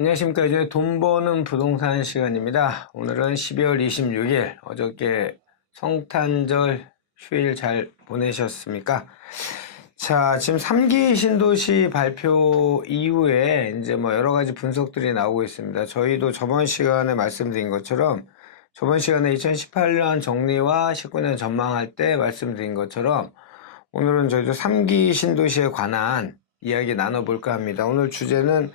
안녕하십니까. 이제 돈 버는 부동산 시간입니다. 오늘은 12월 26일, 어저께 성탄절 휴일 잘 보내셨습니까? 자, 지금 3기 신도시 발표 이후에 이제 뭐 여러 가지 분석들이 나오고 있습니다. 저희도 저번 시간에 말씀드린 것처럼, 저번 시간에 2018년 정리와 19년 전망할 때 말씀드린 것처럼, 오늘은 저희도 3기 신도시에 관한 이야기 나눠볼까 합니다. 오늘 주제는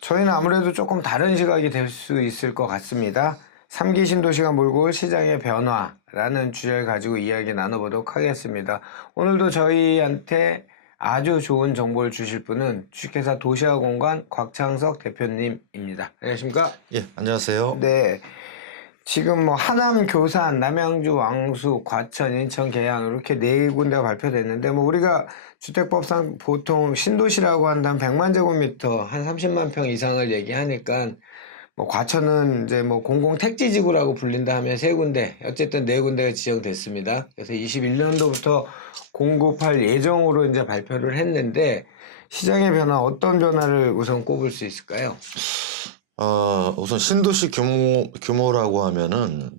저희는 아무래도 조금 다른 시각이 될 수 있을 것 같습니다. 3기 신도시가 몰고 올 시장의 변화라는 주제를 가지고 이야기 나눠보도록 하겠습니다. 오늘도 저희한테 아주 좋은 정보를 주실 분은 주식회사 도시아공간 곽창석 대표님입니다. 안녕하십니까? 예, 안녕하세요. 네. 지금 뭐 하남, 교산, 남양주, 왕수, 과천, 인천, 계양 이렇게 네 군데가 발표됐는데 뭐 우리가 주택법상 보통 신도시라고 한다면 100만 제곱미터 한 30만 평 이상을 얘기하니까 뭐 과천은 이제 뭐 공공택지지구라고 불린다 하면 세 군데 어쨌든 네 군데가 지정됐습니다. 그래서 21년도부터 공급할 예정으로 이제 발표를 했는데 시장의 변화 어떤 변화를 우선 꼽을 수 있을까요? 우선 신도시 규모라고 하면은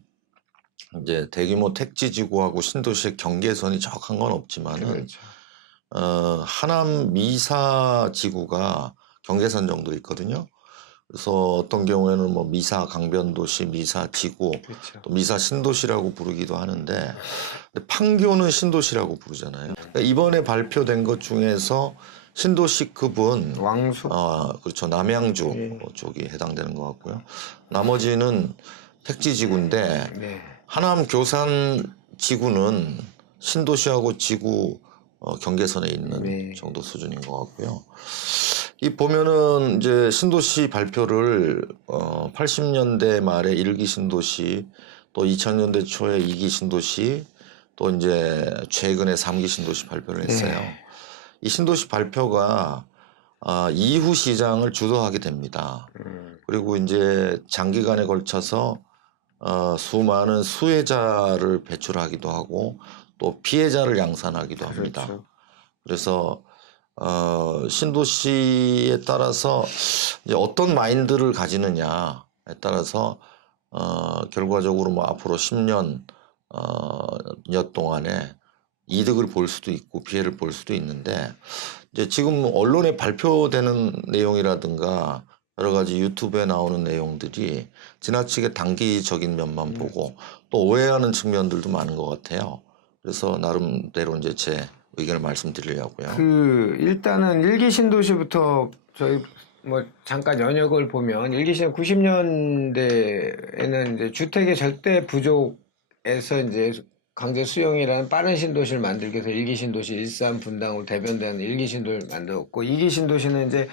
이제 대규모 택지지구하고 신도시의 경계선이 정확한 건 없지만은 그렇죠. 하남 미사 지구가 경계선 정도 있거든요. 그래서 어떤 경우에는 뭐 미사 강변도시, 미사 지구, 그렇죠. 또 미사 신도시라고 부르기도 하는데 근데 판교는 신도시라고 부르잖아요. 그러니까 이번에 발표된 것 중에서 신도시급은 왕수? 그렇죠. 남양주 쪽이 해당되는 것 같고요. 나머지는 택지지구인데 네. 하남 교산 지구는 신도시하고 지구 경계선에 있는 네. 정도 수준인 것 같고요. 이 보면은 이제 신도시 발표를 80년대 말에 1기 신도시, 또 2000년대 초에 2기 신도시, 또 이제 최근에 3기 신도시 발표를 했어요. 네. 이 신도시 발표가 이후 시장을 주도하게 됩니다. 그리고 이제 장기간에 걸쳐서 수많은 수혜자를 배출하기도 하고 또 피해자를 양산하기도 합니다. 그렇죠. 그래서 신도시에 따라서 이제 어떤 마인드를 가지느냐에 따라서 결과적으로 뭐 앞으로 10년 여 동안에 이득을 볼 수도 있고 피해를 볼 수도 있는데 이제 지금 언론에 발표되는 내용이라든가 여러 가지 유튜브에 나오는 내용들이 지나치게 단기적인 면만 보고 또 오해하는 측면들도 많은 것 같아요. 그래서 나름대로 이제 제 의견을 말씀드리려고요. 일단은 1기 신도시부터 저희 뭐 잠깐 연역을 보면 1기 신도시 90년대에는 이제 주택의 절대 부족에서 이제 강제 수용이라는 빠른 신도시를 만들기 위해서 1기 신도시 일산 분당으로 대변되는 1기 신도시를 만들었고 2기 신도시는 이제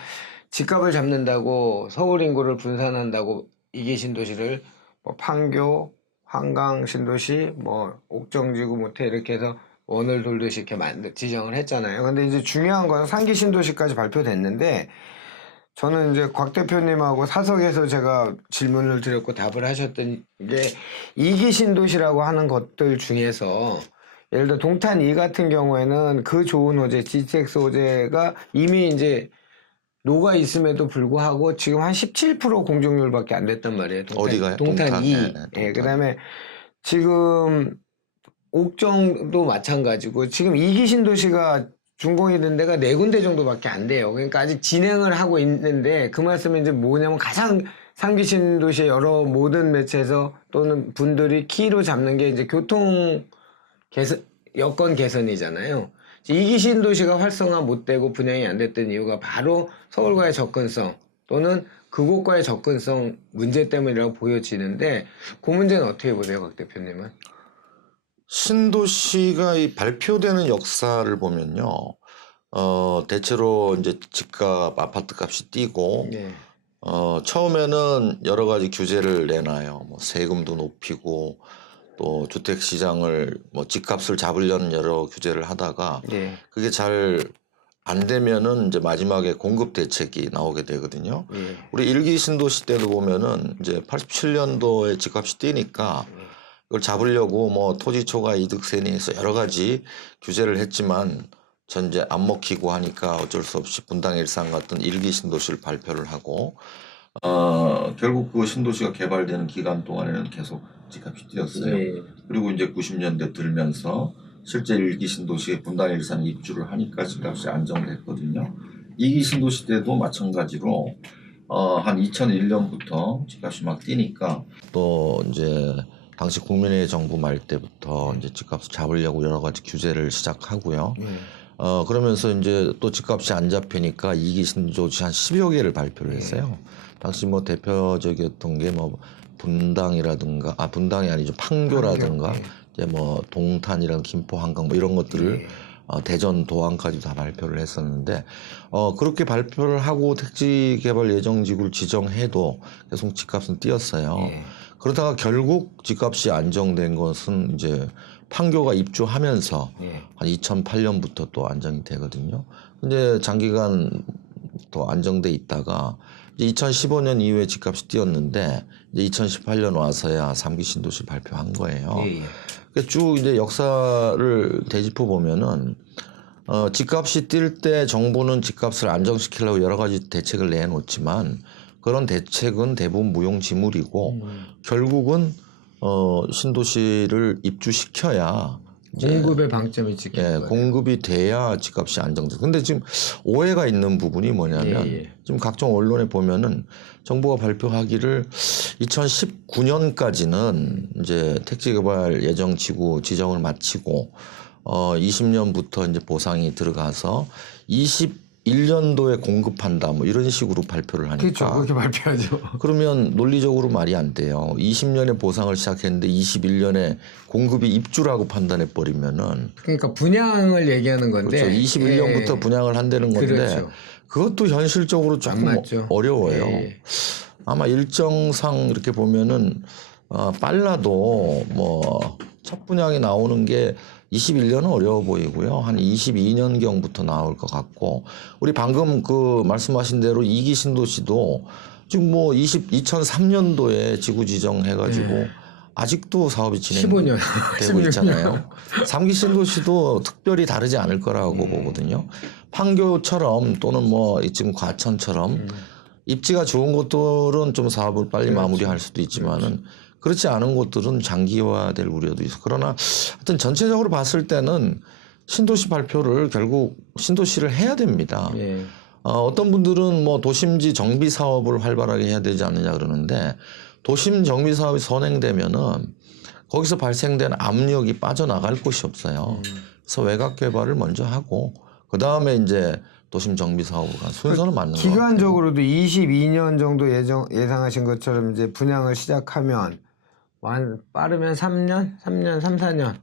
집값을 잡는다고 서울 인구를 분산한다고 2기 신도시를 뭐 판교, 한강 신도시, 뭐 옥정지구 모태 이렇게 해서 원을 돌듯이 이렇게 지정을 했잖아요. 근데 이제 중요한 건 3기 신도시까지 발표됐는데 저는 이제 곽 대표님하고 사석에서 제가 질문을 드렸고 답을 하셨던 게 2기 신도시라고 하는 것들 중에서 예를 들어 동탄 2 같은 경우에는 그 좋은 호재, GTX 소재가 이미 이제 녹아 있음에도 불구하고 지금 한 17% 공정률밖에 안 됐단 말이에요. 어디가요? 동탄 2. 네네, 예, 동탄. 그다음에 지금 옥정도 마찬가지고 지금 2기 신도시가 준공이 된 데가 4군데 정도밖에 안 돼요. 그러니까 아직 진행을 하고 있는데 그 말씀은 이제 뭐냐면 가장 3기 신도시의 여러 모든 매체에서 또는 분들이 키로 잡는 게 이제 교통 개선, 여건 개선이잖아요. 2기 신도시가 활성화 못 되고 분양이 안 됐던 이유가 바로 서울과의 접근성 또는 그곳과의 접근성 문제 때문이라고 보여지는데 그 문제는 어떻게 보세요, 곽 대표님은? 신도시가 이 발표되는 역사를 보면요. 대체로 이제 집값, 아파트 값이 뛰고, 네. 처음에는 여러 가지 규제를 내놔요. 뭐 세금도 높이고, 또 주택 시장을 뭐 집값을 잡으려는 여러 규제를 하다가, 네. 그게 잘 안 되면은 이제 마지막에 공급 대책이 나오게 되거든요. 네. 우리 1기 신도시 때도 보면은 이제 87년도에 집값이 뛰니까 이걸 잡으려고 뭐 토지 초과 이득세니 해서 여러 가지 규제를 했지만 전제 안 먹히고 하니까 어쩔 수 없이 분당 일산 같은 1기 신도시를 발표를 하고 결국 그 신도시가 개발되는 기간 동안에는 계속 집값이 뛰었어요. 예. 그리고 이제 90년대 들면서 실제 1기 신도시에 분당 일산 입주를 하니까 집값이 안정됐거든요. 2기 신도시 때도 마찬가지로 한 2001년부터 집값이 막 뛰니까 또 이제 당시 국민의 정부 말 때부터 이제 집값을 잡으려고 여러 가지 규제를 시작하고요. 그러면서 이제 또 집값이 안 잡히니까 2기 신도시 한 10여 개를 발표를 했어요. 당시 뭐 대표적이었던 게 뭐 분당이라든가 분당이 아니죠, 판교라든가 이제 뭐 동탄이랑 김포 한강 뭐 이런 것들을 대전 도안까지 다 발표를 했었는데 그렇게 발표를 하고 택지 개발 예정 지구를 지정해도 계속 집값은 뛰었어요. 그러다가 결국 집값이 안정된 것은 이제 판교가 입주하면서 한 2008년부터 또 안정이 되거든요. 근데 장기간 또 안정돼 있다가 이제 2015년 이후에 집값이 뛰었는데 이제 2018년 와서야 3기 신도시를 발표한 거예요. 그러니까 쭉 이제 역사를 되짚어 보면은 집값이 뛸 때 정부는 집값을 안정시키려고 여러 가지 대책을 내놓지만 그런 대책은 대부분 무용지물이고 결국은 신도시를 입주시켜야 공급의 방점이 찍히는 거예요. 공급이 돼야 집값이 안정돼. 근데 지금 오해가 있는 부분이 뭐냐면 지금 각종 언론에 보면은 정부가 발표하기를 2019년까지는 이제 택지개발 예정 지구 지정을 마치고 20년부터 이제 보상이 들어가서 21년도에 공급한다 뭐 이런 식으로 발표를 하니까 그렇죠. 그렇게 발표하죠. 그러면 논리적으로 말이 안 돼요. 20년에 보상을 시작했는데 21년에 공급이 입주라고 판단해 버리면은 그러니까 분양을 얘기하는 건데 그렇죠. 21년부터 분양을 한다는 건데 그렇죠. 그것도 현실적으로 조금 어려워요. 아마 일정상 이렇게 보면은 빨라도 뭐 첫 분양이 나오는 게 21년은 어려워 보이고요. 한 22년경부터 나올 것 같고 우리 방금 그 말씀하신 대로 2기 신도시도 지금 뭐 2003년도에 지구 지정해가지고 아직도 사업이 15년 진행되고 있잖아요. 3기 신도시도 특별히 다르지 않을 거라고 보거든요. 판교처럼 또는 뭐 지금 과천처럼 입지가 좋은 곳들은 좀 사업을 빨리 마무리할 수도 있지만은 그렇지 않은 곳들은 장기화될 우려도 있어. 그러나 하여튼 전체적으로 봤을 때는 신도시 발표를 결국 신도시를 해야 됩니다. 어떤 분들은 뭐 도심지 정비 사업을 활발하게 해야 되지 않느냐 그러는데 도심 정비 사업이 선행되면은 거기서 발생된 압력이 빠져나갈 곳이 없어요. 그래서 외곽 개발을 먼저 하고 그 다음에 이제 도심 정비 사업으로 간 순서는 맞는 것 같아요. 기간적으로도 22년 정도 예상하신 것처럼 이제 분양을 시작하면 빠르면 3년, 3년, 3, 4년.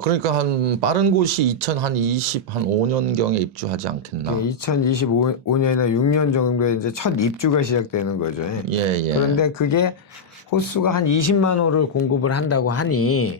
그러니까 한 빠른 곳이 5년경에 입주하지 않겠나. 2025년이나 6년 정도에 이제 첫 입주가 시작되는 거죠. 그런데 그게 호수가 한 20만 호를 공급을 한다고 하니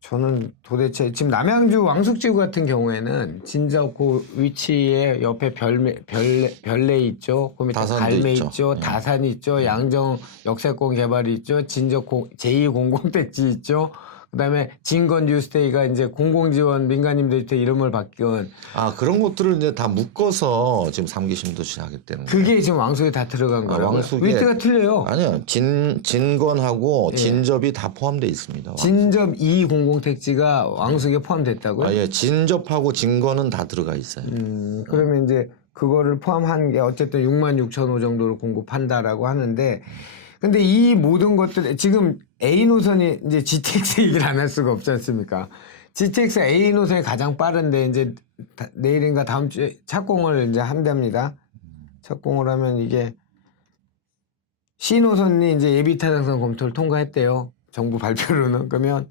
저는 도대체 지금 남양주 왕숙지구 같은 경우에는 진저 그 위치에 옆에 별내 있죠. 그 밑에 갈매 있죠. 다산 있죠. 양정 역세권 개발이 있죠. 진저 제2공공택지 있죠. 그다음에 진건 뉴스테이가 이제 공공지원 민간임대주택 이름을 바꾼 그런 것들을 이제 다 묶어서 지금 3기 신도시 하겠다는 거예요. 그게 지금 왕숙에 다 들어간 거예요. 위치가 틀려요. 아니요. 진건하고 진접이 다 포함되어 있습니다. 진접 2공공택지가 왕숙에 포함됐다고요? 진접하고 진건은 다 들어가 있어요. 그러면 이제 그거를 포함한 게 어쨌든 6만 6천 호 정도를 공급한다라고 하는데 근데 이 모든 것들 지금 A 노선이 이제 GTX 얘기를 안 할 수가 없지 않습니까? GTX A 노선이 가장 빠른데 이제 내일인가 다음 주에 착공을 이제 한답니다. 착공을 하면 이게 C 노선이 이제 예비 타당성 검토를 통과했대요. 정부 발표로는. 그러면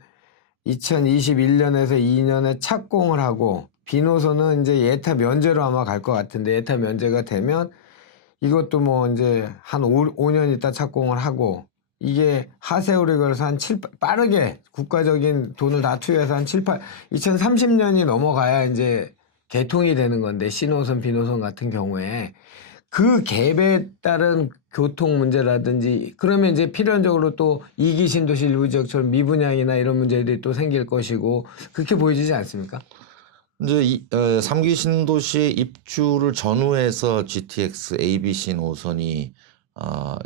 2021년에서 2년에 착공을 하고 B 노선은 이제 예타 면제로 아마 갈 것 같은데 예타 면제가 되면 이것도 뭐 이제 한 5년 있다 착공을 하고 이게 하세월에 걸려서 빠르게 국가적인 돈을 다 투여해서 한 2030년이 넘어가야 이제 개통이 되는 건데 C노선, B노선 같은 경우에 그 갭에 따른 교통 문제라든지 그러면 이제 필연적으로 또 2기 신도시 일부 지역처럼 미분양이나 이런 문제들이 또 생길 것이고 그렇게 보여지지 않습니까? 이제 3기 신도시 입주를 전후해서 GTX ABC 노선이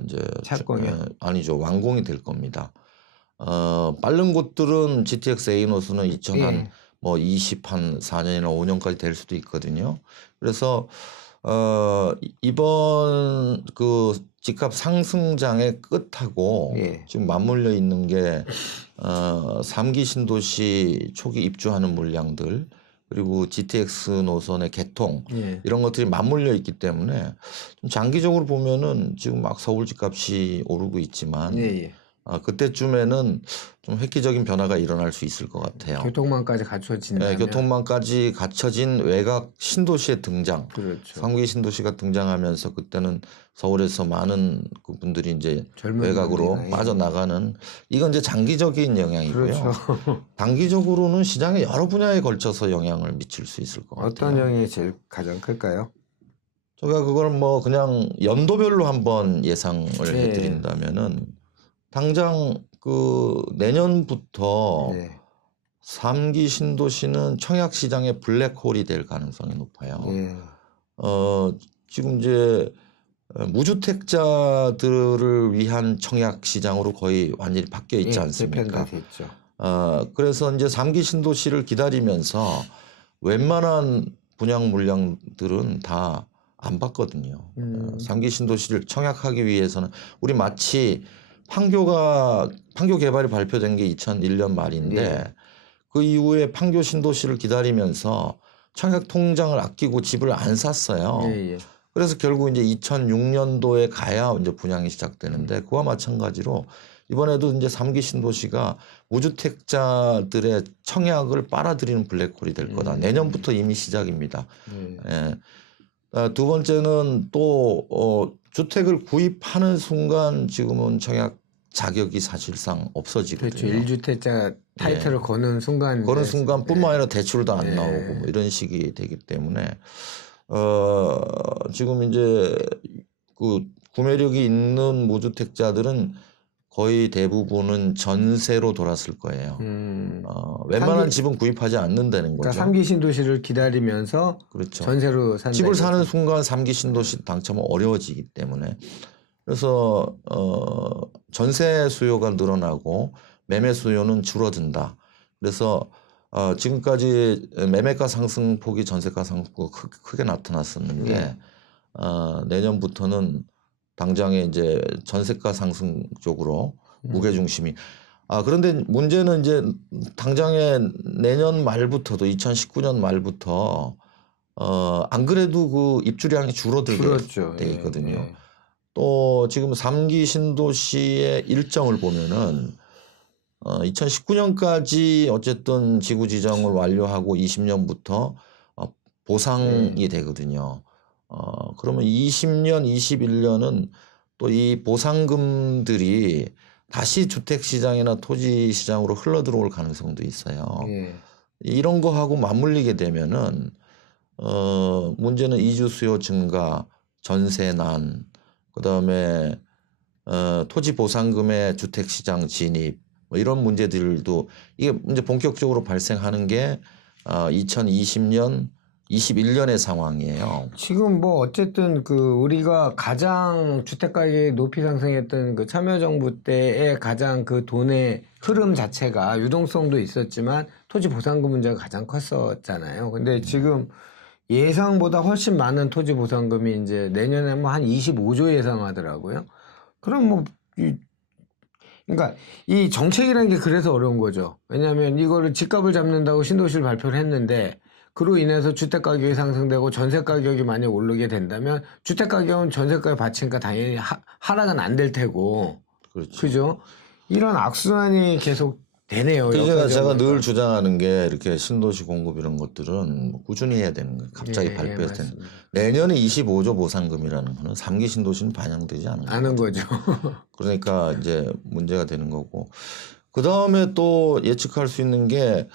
이제 착공이요? 아니죠. 완공이 될 겁니다. 빠른 곳들은 GTX A 노선은 2024년이나 5년까지 될 수도 있거든요. 그래서 이번 그 집값 상승장의 끝하고 예. 지금 맞물려 있는 게 3기 신도시 초기 입주하는 물량들 그리고 GTX 노선의 개통 예. 이런 것들이 맞물려 있기 때문에 좀 장기적으로 보면은 지금 막 서울 집값이 오르고 있지만 예. 그때쯤에는 좀 획기적인 변화가 일어날 수 있을 것 같아요. 교통망까지 갖춰진다면. 교통망까지 갖춰진 외곽 신도시의 등장. 그렇죠. 3기 신도시가 등장하면서 그때는 서울에서 많은 그분들이 이제 젊은 외곽으로 분들이, 빠져나가는 이건 이제 장기적인 영향이고요. 그렇죠. 단기적으로는 시장의 여러 분야에 걸쳐서 영향을 미칠 수 있을 것 같아요. 어떤 영향이 제일 가장 클까요? 제가 그걸 뭐 그냥 연도별로 한번 예상을 네. 해드린다면은 당장 그 내년부터 네. 3기 신도시는 청약 시장의 블랙홀이 될 가능성이 높아요. 예. 지금 이제 무주택자들을 위한 청약 시장으로 거의 완전히 바뀌어 있지 않습니까? 재편가 됐죠. 그래서 이제 3기 신도시를 기다리면서 웬만한 분양 물량들은 다 안 받거든요. 3기 신도시를 청약하기 위해서는 우리 마치 판교 개발이 발표된 게 2001년 말인데 예. 그 이후에 판교 신도시를 기다리면서 청약 통장을 아끼고 집을 안 샀어요. 예. 그래서 결국 이제 2006년도에 가야 이제 분양이 시작되는데 그와 마찬가지로 이번에도 이제 3기 신도시가 무주택자들의 청약을 빨아들이는 블랙홀이 될 거다. 내년부터 이미 시작입니다. 예. 두 번째는 또 주택을 구입하는 순간 지금은 청약 자격이 사실상 없어지거든요. 그렇죠. 1주택자 타이틀을 거는 순간. 그런 순간뿐만 아니라 대출도 안 네. 나오고 뭐 이런 식이 되기 때문에 지금 이제 그 구매력이 있는 무주택자들은 거의 대부분은 전세로 돌았을 거예요. 웬만한 집은 구입하지 않는다는 거죠. 그러니까 3기 신도시를 기다리면서 그렇죠. 전세로 산다. 집을 사는 순간 3기 신도시 당첨은 어려워지기 때문에 그래서 전세 수요가 늘어나고 매매 수요는 줄어든다. 그래서 지금까지 매매가 상승폭이 전세가 상승폭 크게 나타났었는데 내년부터는 당장에 이제 전세가 상승 쪽으로 무게 중심이. 그런데 문제는 이제 당장에 내년 말부터도 2019년 말부터 안 그래도 그 입주량이 줄어들게 줄었죠. 돼 있거든요. 예. 또 지금 3기 신도시의 일정을 보면은 2019년까지 어쨌든 지구 지정을 완료하고 20년부터 보상이 되거든요. 그러면 20년, 21년은 또 이 보상금들이 다시 주택 시장이나 토지 시장으로 흘러 들어올 가능성도 있어요. 예. 이런 거하고 맞물리게 되면은 문제는 이주 수요 증가, 전세난, 그다음에 토지 보상금의 주택 시장 진입 뭐 이런 문제들도 이게 이제 본격적으로 발생하는 게 2020년, 21년의 상황이에요. 지금 뭐 어쨌든 그 우리가 가장 주택 가격이 높이 상승했던 그 참여정부 때의 가장 그 돈의 흐름 자체가 유동성도 있었지만 토지 보상금 문제가 가장 컸었잖아요. 근데 지금 예상보다 훨씬 많은 토지 보상금이 이제 내년에 뭐 한 25조 예상하더라고요. 그럼 뭐 그러니까 이 정책이라는 게 그래서 어려운 거죠. 왜냐하면 이거를 집값을 잡는다고 신도시를 발표를 했는데 그로 인해서 주택 가격이 상승되고 전세 가격이 많이 오르게 된다면 주택 가격은 전세가에 받치니까 당연히 하락은 안 될 테고. 그렇죠. 그죠? 이런 악순환이 계속 되네요. 그래서 제가 늘 주장하는 게 이렇게 신도시 공급 이런 것들은 뭐 꾸준히 해야 되는 거예요. 갑자기 발표해서 되는 거예요. 내년에 25조 보상금이라는 거는 3기 신도시는 반영되지 않은 거죠. 그러니까 이제 문제가 되는 거고. 그 다음에 또 예측할 수 있는 게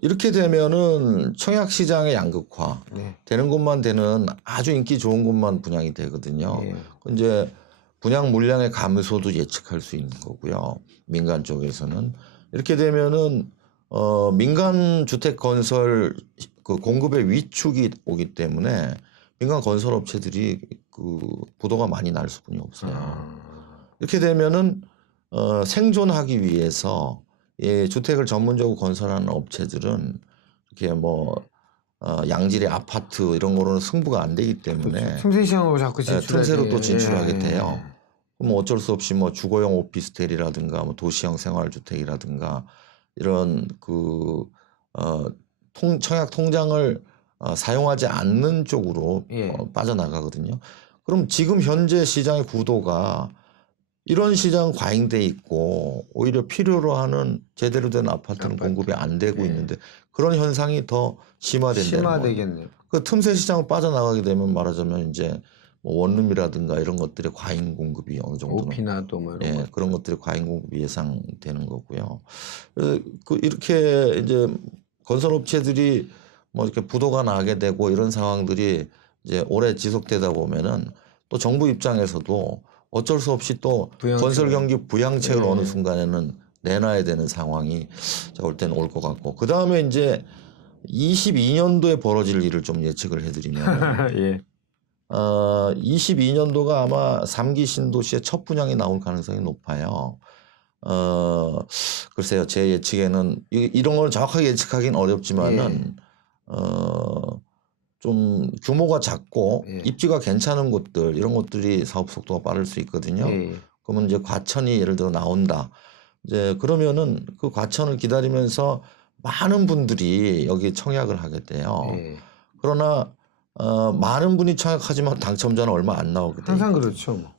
이렇게 되면은 청약 시장의 양극화 되는 곳만 되는 아주 인기 좋은 곳만 분양이 되거든요. 이제 분양 물량의 감소도 예측할 수 있는 거고요. 민간 쪽에서는 이렇게 되면은 민간 주택 건설 그 공급의 위축이 오기 때문에 민간 건설 업체들이 그 부도가 많이 날 수뿐이 없어요. 아. 이렇게 되면은 생존하기 위해서 주택을 전문적으로 건설하는 업체들은 이렇게 뭐 양질의 아파트 이런 거로는 승부가 안 되기 때문에 그렇죠. 틈새 시장으로 자꾸 틈새로 또 진출하게 예. 돼요. 그럼 어쩔 수 없이 뭐 주거용 오피스텔이라든가 뭐 도시형 생활주택이라든가 이런 그 청약 통장을 사용하지 않는 쪽으로 예. 빠져나가거든요. 그럼 지금 현재 시장의 구도가 이런 시장 과잉돼 있고 오히려 필요로 하는 제대로 된 아파트는 공급이 안 되고 예. 있는데 그런 현상이 더 심화된다는 거예요. 심화되겠네요. 그 틈새 시장을 빠져나가게 되면 말하자면 이제 뭐 원룸이라든가 이런 것들의 과잉 공급이 어느 정도는 오피나 또 뭐 이런 거. 그런 것들의 과잉 공급이 예상되는 거고요. 그래서 이렇게 이제 건설업체들이 뭐 이렇게 부도가 나게 되고 이런 상황들이 이제 오래 지속되다 보면은 또 정부 입장에서도 어쩔 수 없이 또 부양책. 건설 경기 부양책을 예. 어느 순간에는 내놔야 되는 상황이 제가 볼 때는 올 것 같고 그 다음에 이제 22년도에 벌어질 일을 좀 예측을 해드리면 예. 22년도가 아마 3기 신도시의 첫 분양이 나올 가능성이 높아요. 글쎄요, 제 예측에는 이런 걸 정확하게 예측하기는 어렵지만은 좀 규모가 작고 예. 입지가 괜찮은 곳들 이런 것들이 사업 속도가 빠를 수 있거든요. 예. 그러면 이제 과천이 예를 들어 나온다. 이제 그러면은 그 과천을 기다리면서 많은 분들이 여기 청약을 하게 돼요. 예. 그러나 많은 분이 청약하지만 당첨자는 얼마 안 나오게 돼요. 항상 그렇죠. 뭐.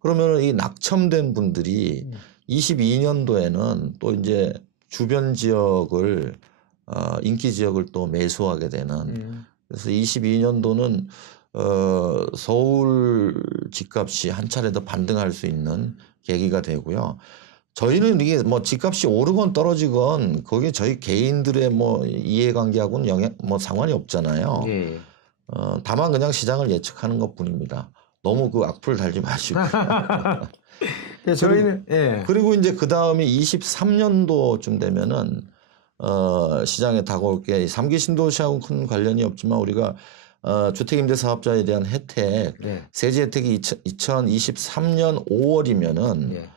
그러면 이 낙첨된 분들이 22년도에는 또 이제 주변 지역을 인기 지역을 또 매수하게 되는 그래서 22년도는 서울 집값이 한 차례 더 반등할 수 있는 계기가 되고요. 저희는 이게 뭐 집값이 오르건 떨어지건 거기에 저희 개인들의 뭐 이해관계하고는 뭐 상관이 없잖아요. 예. 다만 그냥 시장을 예측하는 것뿐입니다. 너무 그 악플 달지 마시고. 저희는 예. 그리고 이제 그 다음에 23년도쯤 되면은 시장에 다가올 게 3기 신도시하고 큰 관련이 없지만 우리가 주택임대사업자에 대한 혜택, 예. 세제 혜택이 2023년 5월이면은 예.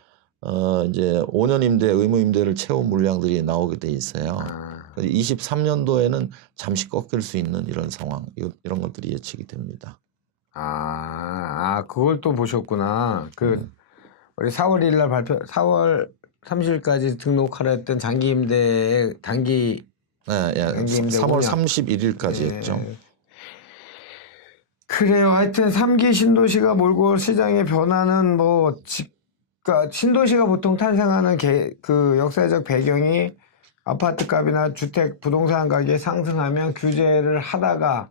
이제 5년 임대, 의무 임대를 채운 물량들이 나오게 돼 있어요. 23년도에는 잠시 꺾일 수 있는 이런 상황, 이런 것들이 예측이 됩니다. 그걸 또 보셨구나. 우리 4월 1일 날 4월 30일까지 등록하라 했던 장기 임대, 단기 장기 임대 3월 31일까지 했죠. 그래요. 하여튼 3기 신도시가 몰고 올 시장의 변화는 뭐 그러니까 신도시가 보통 탄생하는 그 역사적 배경이 아파트 값이나 주택 부동산 가격이 상승하면 규제를 하다가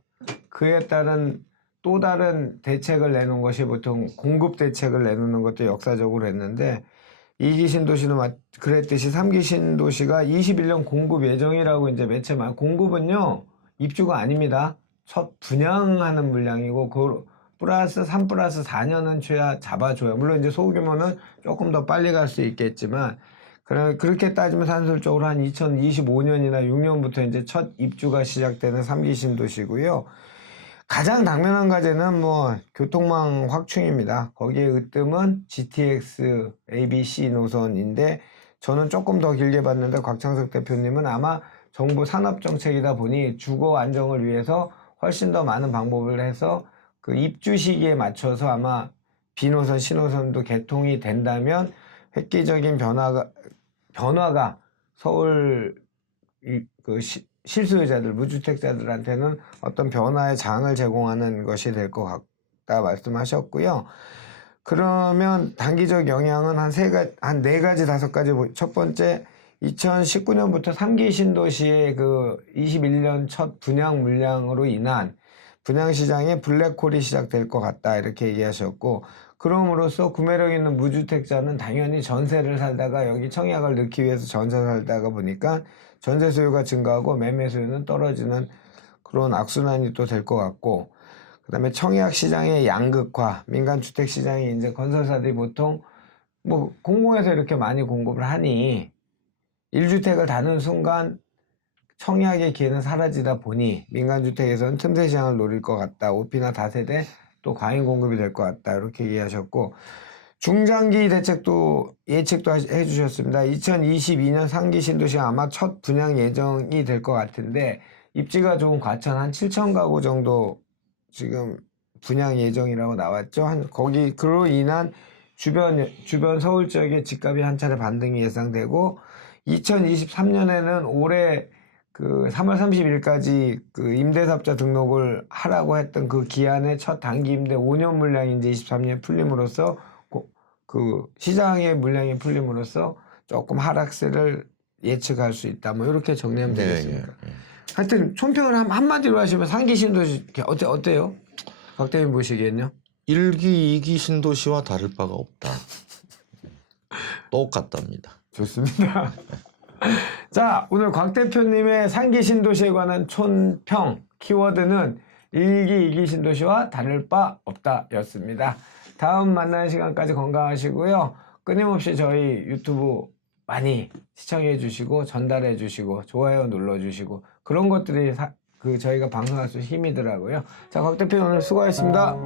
그에 따른 또 다른 대책을 내놓은 것이 보통 공급 대책을 내놓는 것도 역사적으로 했는데 2기 신도시도 그랬듯이 3기 신도시가 21년 공급 예정이라고 이제 매체 공급은요 입주가 아닙니다. 첫 분양하는 물량이고 그 플러스 3+4년은 최하 잡아줘요. 물론 이제 소규모는 조금 더 빨리 갈 수 있겠지만 그렇게 따지면 산술적으로 한 2025년이나 6년부터 이제 첫 입주가 시작되는 3기 신도시고요. 가장 당면한 과제는 뭐 교통망 확충입니다. 거기에 으뜸은 GTX ABC 노선인데 저는 조금 더 길게 봤는데 곽창석 대표님은 아마 정부 산업정책이다 보니 주거 안정을 위해서 훨씬 더 많은 방법을 해서 그 입주 시기에 맞춰서 아마 B노선, C노선도 개통이 된다면 획기적인 변화가 서울 실수요자들, 무주택자들한테는 어떤 변화의 장을 제공하는 것이 될 것 같다 말씀하셨고요. 그러면 단기적 영향은 한 4가지, 5가지. 첫 번째, 2019년부터 3기 신도시의 그 21년 첫 분양 물량으로 인한 분양시장에 블랙홀이 시작될 것 같다 이렇게 얘기하셨고, 그럼으로써 구매력 있는 무주택자는 당연히 전세를 살다가 여기 청약을 넣기 위해서 전세 살다가 보니까 전세 수요가 증가하고 매매 수요는 떨어지는 그런 악순환이 또 될 것 같고, 그 다음에 청약 시장의 양극화, 민간 주택 시장이 이제 건설사들이 보통 뭐 공공에서 이렇게 많이 공급을 하니 1주택을 다는 순간 청약의 기회는 사라지다 보니 민간 주택에서는 틈새 시장을 노릴 것 같다. 5피나 다세대 또 과잉 공급이 될 것 같다 이렇게 얘기하셨고 중장기 대책도 예측도 해주셨습니다. 2022년 상기 신도시가 아마 첫 분양 예정이 될 것 같은데 입지가 조금 과천 한 7천 가구 정도 지금 분양 예정이라고 나왔죠. 거기 그로 인한 주변 서울 지역의 집값이 한 차례 반등이 예상되고 2023년에는 올해 그 3월 30일까지 그 임대사업자 등록을 하라고 했던 그 기한의 첫 단기 임대 5년 물량이 이제 23년에 풀림으로써 그 시장의 물량이 풀림으로써 조금 하락세를 예측할 수 있다. 뭐 이렇게 정리하면 되겠습니다. 하여튼 총평을 한마디로 하시면 상기 신도시 어때요? 박 대표님 보시기엔요? 1기, 2기 신도시와 다를 바가 없다. 똑같답니다. 좋습니다. 자, 오늘 곽 대표님의 상기 신도시에 관한 촌평 키워드는 1기, 2기 신도시와 다를 바 없다 였습니다. 다음 만나는 시간까지 건강하시고요. 끊임없이 저희 유튜브 많이 시청해 주시고 전달해 주시고 좋아요 눌러 주시고 그런 것들이 저희가 방송할 수 힘이더라고요. 자, 곽 대표 오늘 수고하셨습니다.